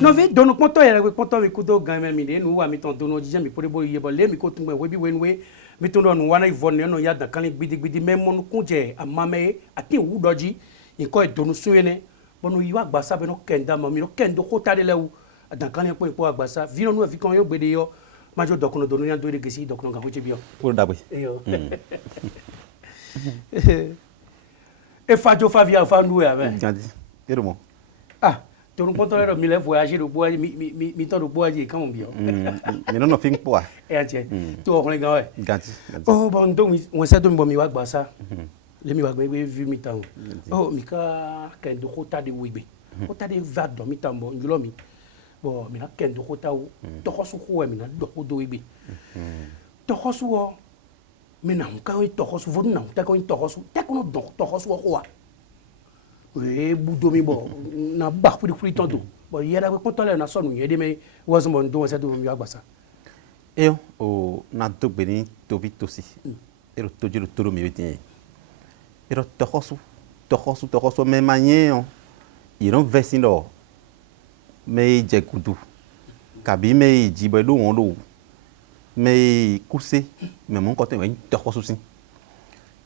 no vi donu ponto yere we ponto mi kudo gan me mi de nu wa mi ton donu jije mi pore bo ye bo le mi ko tun we bi we mi tun do nu wa na ivon no ya dan kan gbidi me mo kunje amame ati wu doji nko e donu suyene bonu yiwa gbasa be no kenda mo mi no kendo ko tade lewu dan kan po ipo agbasa vi no vi kan yo gbede yo majo dokuno donu yan do de gesi dokuno ga ko je bi yo pour dabwe eyo e fajo favia fa nu ya be gandi ero mo ah donu ponto le mi le voyager do bois mi ton do bois kan on bi yo mi no fin po e anche to o kan ga we gandi oh bon donc on sait do mi wa gbasa le mi wa gbe vi mi tan oh mi ka kendo ko tade wigbe ko tade va do mi tan bo njulo mi bo mi na kendo ko tawo to ko su ko mi na do ko do wigbe to ko su wo mi na ka to ko su vo na ta ko to ko su ta ko do to ko su ko wa we budo mi bo na ba kuri todo bo yera ko to le na so nu yede me wo so mo ndo se do mi wa gbasa eu o na do beni to vitosi ero to jiro toro mi wetin ero tokosu me manyen iron vesindo me jekudu kabi me jibe do won do me kuse me mon kote wen tokosu sin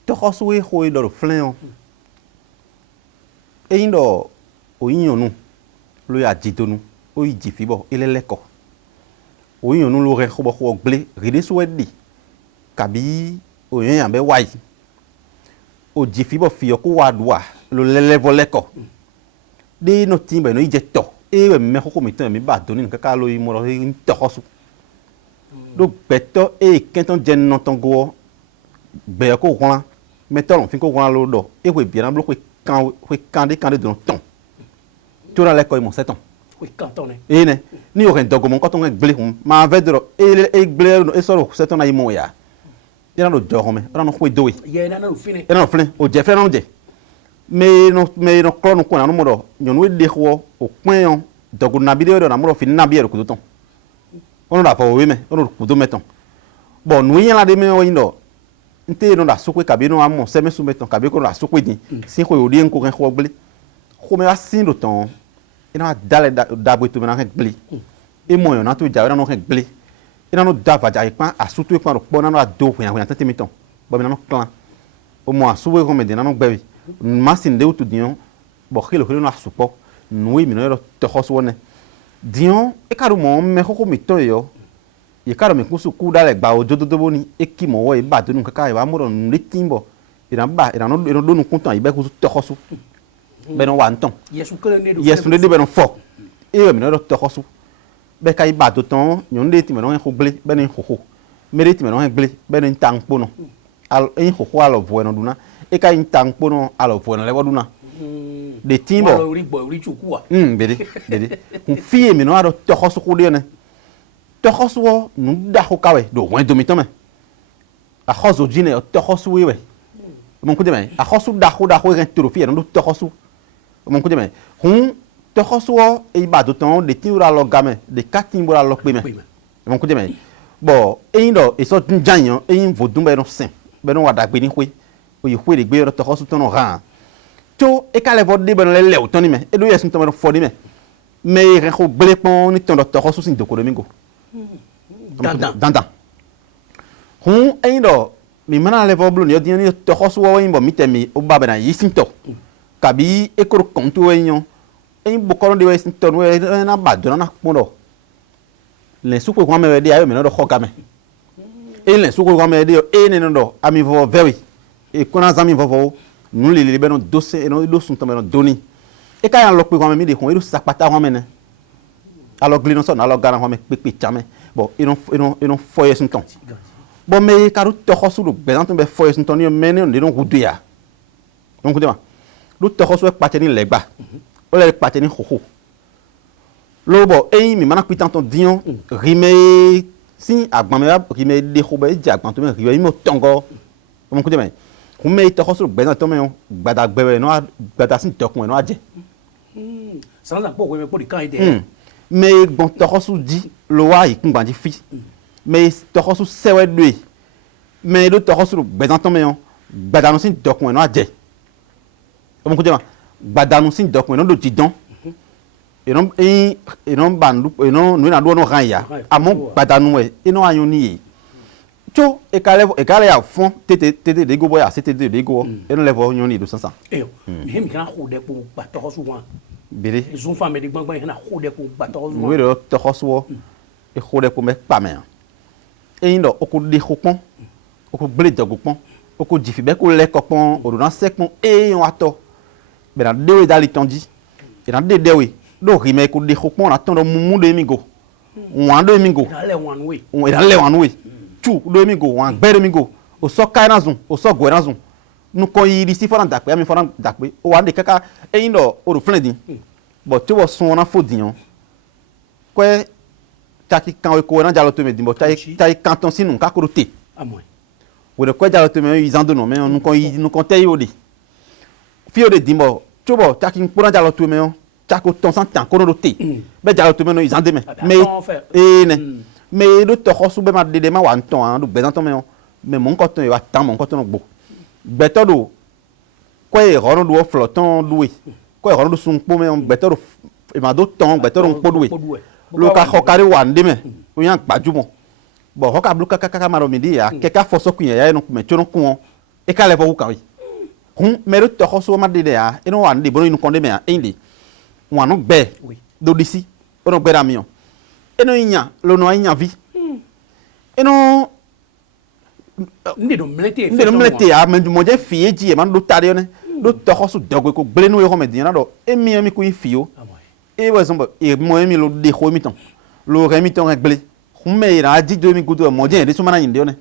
tokosu we ho do flen e indo o yinu lo ya jidonu o jifibo ileleko o yinu lo re khobo kho gble ride suwedi kabi o yen ambe wai o jifibo fi ko wadwa lo level leko de no timbe no ijeto e we me ko mi tan mi ba doni nkan lo imo ro tokosu do beto e kenton je no ton go be ko wan meto fin ko wan lo do e we bien blo we kan de don ton to ra leko imo seton we kanton ne e ne ni o ren dogo mon ko ton gble hum ma vedro e gble e so seton na imo ya ina no dorme ina no dowe ye na no fine ina no fine o je fe na no je me no klo no ko na no mo do nyon we de ho o pon dogo na bi de do na mo fi na bi e ko ton ono da fo we me ono ku do meton bon nu yin la de me o yin do nte no da sokwe kabi no amo se me su meton kabi ko da sokwe din si ko odi en ko ren ko gble ko me asin do ton ina dale da bo to me na ren gble e mo yo na to ja no ren gble ina no da vaja ipan asutu ipan ro na no ado fun yan tete miton bo mi na no clan o mo asuwe ko me de na no gbewi masin de utu dion bo khilo no asupo nui mi no ro to khoswone dion e karu mo me ko mi to yo e karu mi kusu ku dale gba ojo dodo boni e ki mo wo e ba to nu kaka e ba mo ro nu timbo ina no do nu kuntan ibe kusu to khosu be no wa nton yesu kele ne do yesu ne de be no fo e mi no ro to khosu be kai ba to ton nyon de ti me no ko gble be ni khokho me de ti me no gble be ni tankpo no al en khokho alo vo no duna e kai tankpo no alo vo no le woduna de timbo ri chukua bede kun fiye mi no aro to khosu ko de ne to khosu wo nu da ko kawe do wen do mi to me a khosu jine to khosu we mon ko de me a khosu da ko ren trophy no to khosu mon ko de me hun to khosu wo e ba do ton de tiura lo game de katimbo la lo pe me mon ko de me bo e ndo e so njanyan e vodun be no sin be no wada gbe ni hwe o yi hwe de gbe to khosu ton no ran to e ka le vodi ben le o toni me e do yesu to me fodi me me re ko ble pon ni ton to khosu sin de ko domingo dandan hun e ndo mi mana le voblu ni odi ni to khosu wo yin bo mi temi o ba na yisin to kabi e ko kontu we yan e bo ko de we sin to we na ba do na pon do le su ko me we de ayo me no do kho game e le su ko me de e ne no do ami vo very e ko na zami vo nous les ben dossier et nous dos sont tombés doni et quand on l'opé comme mi de kon e sapata ho mene alors glino son alors garan ho me pepe chame bon et non foyer son temps bon mais karu to khosu do be tanto be foyer son temps ni mene de non gudu ya donc de ma lu to khosu e pateni legba o le pateni khokho lo bo e mi mana pitan ton dion rime si agban me rime de kho be ja agban to me rime mo tongo donc de ma me to khosu be na to me gbada gbewe no gbada sin tokun no aje sans la po we po di kan ide me gbon to khosu di lo wa ikun gbanji fi me to khosu sewe dwe me do to khosu be na to me gbada no sin tokun no aje o mo ko je ma gbada no sin tokun no do jidon non bandu nous na do no ranya amon badanu e non ayoni cho e kale ya fond tete de go boya c'était de go e non levo nyoni do sansa mi hemi kana khode po bato souvent bere ils femme de gbangban kana khode po bato souvent oui do to khoswo e khode po me pa me e ndo oku de khopon oku ble dogopon oku jifi be ko le kopon o do sekpon e on ato be na dewe dali tondi e na dewe do rime ko de khopon na ton do mumu de migo wan do migo na le wan we on e le wan we tu do migo wan gbe do migo o so kai na zun o so go na zun nu ko yi si fora dakpe ami fora dakpe o wa de kaka e ndo o do flendin but tu wo sun na fodin ko taki kan we ko na jalo to me dimbo taki kanton sinu ka ko te amoy wo de ko jalo to me ils en donnent mais nous ko te yo de fio de dimbo tu bo taki ko na jalo to me tako ton san tan ko no te be jalo to me no ils en deme mais ne mais do to khosu be ma de ma wa nton do be nton mais mon ko ton wa tan mon ko ton gbo beto do ko e rono do floton doué ko e rono do sun po me beto do e ma do ton beto do po doué lo ka khokari wa ndeme o yan gbajumo bo ho ka blu kaka maro midi ya ke ka foso kun ya no me chono kun e ka levo ka wi me do to khoso ma de ya e no wa ndi bo no kon de me ya indi wa no gbe do disi o no gbe da mi o e no nya lo no nya vi e no ndi do mlete ya me mo je fie ji e man do tare ne do to khoso dogo ko gbe no e ho me di na do e mi ko fio e wa zomba e mo mi lo de ho mi ton lo re mi ton gbe me ira di 2000 gudo mo je de sumana inde one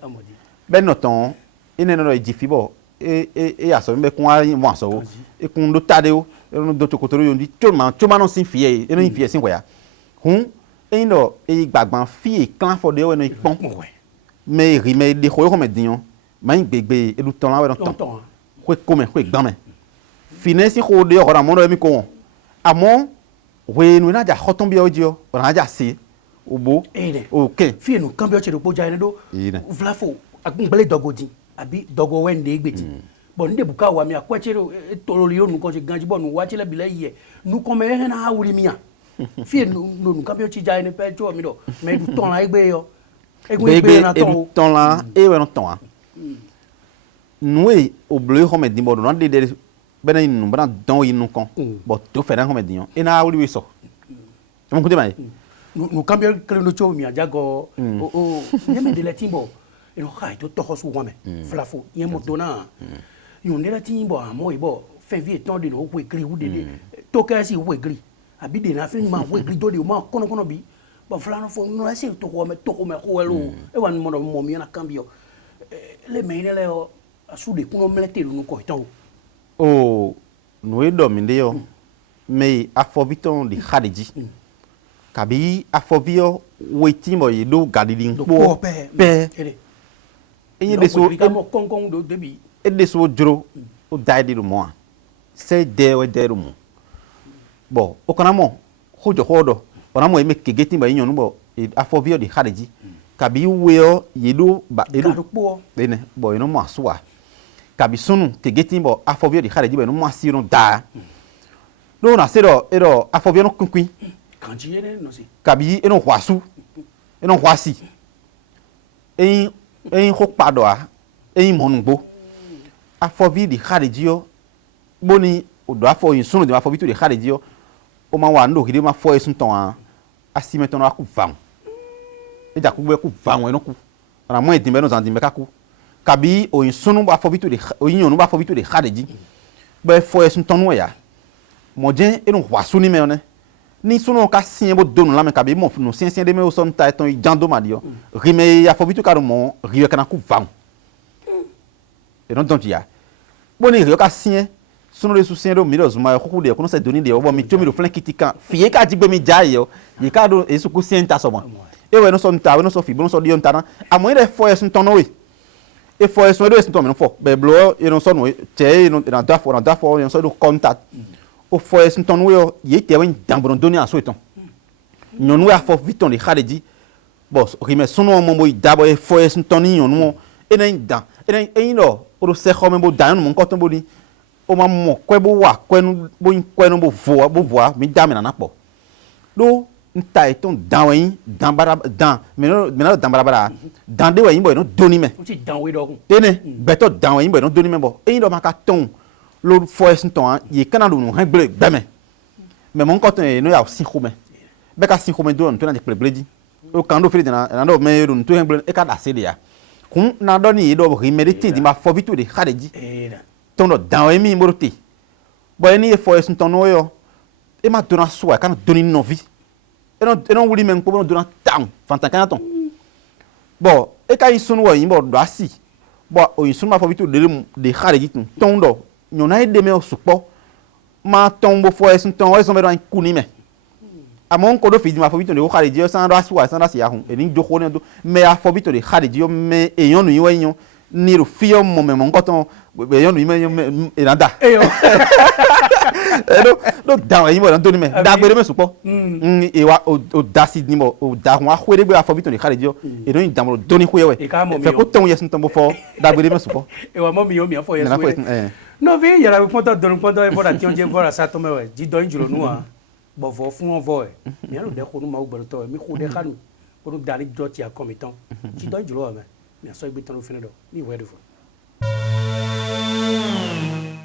be no ton ine no ji fibo e aso me kun ari mo aso e kun do tade o no do tokotoro yo ndi choma no sin fie e no fie sin wa e no e gbagban fie clan for de o no ipon me ri me de ho me dion ma gbegbe e lu ton la we no ton ko come ko gban me finesse ko de o ra mo no mi ko amo we no na ja hoton bi ojo o na ja si obo okay fi enu kan bi o che do poja ene do vlafo agungbele dogodi abi dogo wende egbeti bon nde buka wa mi akwache tololi yo nu ko se ganji bon wa chele bile ye nu ko me he na awuri mi a fi enu nu kan bi o chi ja ene pe jo mi do me du ton la egbe yo egbe na ton la e we no ton nu e o bleu ho me di mo no de bena nu bana don yi nu kon bo to fe na ho me di yo e na awuri we so mo ko de mai nous cambio creno cho mi ajago o nyeme de la timbo e no khai to to hosu wame flafo yemo dona yo ne la timbo amo ibo fe vie ton de no ko ekri wu de to ka si wo ekri abi de na fin ma wo ekri do de ma kono bi ba flano fo no la si to ko me ko elo e wan mo mi na cambio le meine le o asu de kuno melete no ko ton o no e do mi de yo me afobiton di khadiji kabi afovio waiting boy do gadidin po pe enye de so kong do debi e de so juro o daidi do mo se de we de mo bo o kana mo hojo hodo ona mo e me kegeti ba yin bo afovio di hareji kabi weo yedo ba edo bene bo ino mo aswa kabi sunu kegeti bo afovio di hareji ba no mo asiro da do na sero ero afovio no kunkui kanji ene no si kabi eno hwasu eno hwasi en ho pado a en monugbo afovi di kharejiyo boni odo afo yin sunu de afovi to di kharejiyo o ma wa ndo hide ma fo esun ton a asimeton na ku van e ja ku gbe ku van eno ku na mo edin be no zan din be ka ku kabi o yin sunu ba afovi to de o yin onu ba afovi to de khareji be fo esun ton no ya mo je eno hwasu ni me one ni sunu ka sin bo donu la me kabi mo no sin de me o son ta ton jando madio rime ya fovitu ka mo riwe kana ku van e non tonti ya boni riwe ka sin sunu le su sin do mi do zuma ko ku de ko no se doni de o mi to mi do flan kitika fie ka jigbe mi jayo yi ka do e su ku sin ta so mo e we no so nta we no so fi bo no so di on ta na amo ire fo esun ton no we e fo esun do esun ton mi no fo be blo e no so no che no na da fo e no so do contact o fo esun ton we ye te wen dambron doni aso eton nyonu we afo viton de khareji boss rime sunu mo mo dabo e fo esun ton ni nyonu e na dan e no o se khome bo dan mo nko ton bo ni o ma mo kwe bo wa kwenu bo kwenu bo voa mi da me na po do nta eton dan wen dan bara dan meno dan bara bara dan de wen bo no doni me o ti dan we do tene beto dan wen bo no doni me bo e do maka ton lo force ton ye kana do no han gbe me mais mon coton no ya si khome be ka si khome do no to na de plebledi o kan do fili na do me do no to han gbe e ka da se de ya kun na do ni do bo humidity di ma fo bitu de khadeji ton do dan wen mi moroti bo ni e force ton no yo e ma do na so ka no doni no vi e non wuli men ko no do na tang fanta kan ton bo e ka isun wo yin bo do asi bo o isun ma fo bitu de khadeji ton do nyona e de me o supo ma ton bo force ton o so me do an kuni me amon ko do fi di ma fo bitu de o khadeji o san do asi wa san do asi ya hun e ni jo ko ne do me a fo bitu de khadeji o me e yon nu yin wa yin ni ro fi o mo me mon ko ton e yon nu yin me e nada do dan yin bo don to ni me da gbe me supo e wa o da si ni mo o da hun a khwere gbe a fo bitu de khadeji o e do yin dan mo do ni khwe we fe ko ton yes ton bo fo da gbe me supo e wa mo mi o mi fo yes we no vi yara ponto don ponto e fora ti onje fora sa to me we ji do njulo nu a bo vo fun on vo e mi anu de ko nu ma o gboro to mi ko de kanu ko nu dari do ti a komitan ji do njulo me mi so igbe ton lo fene do ni we do fo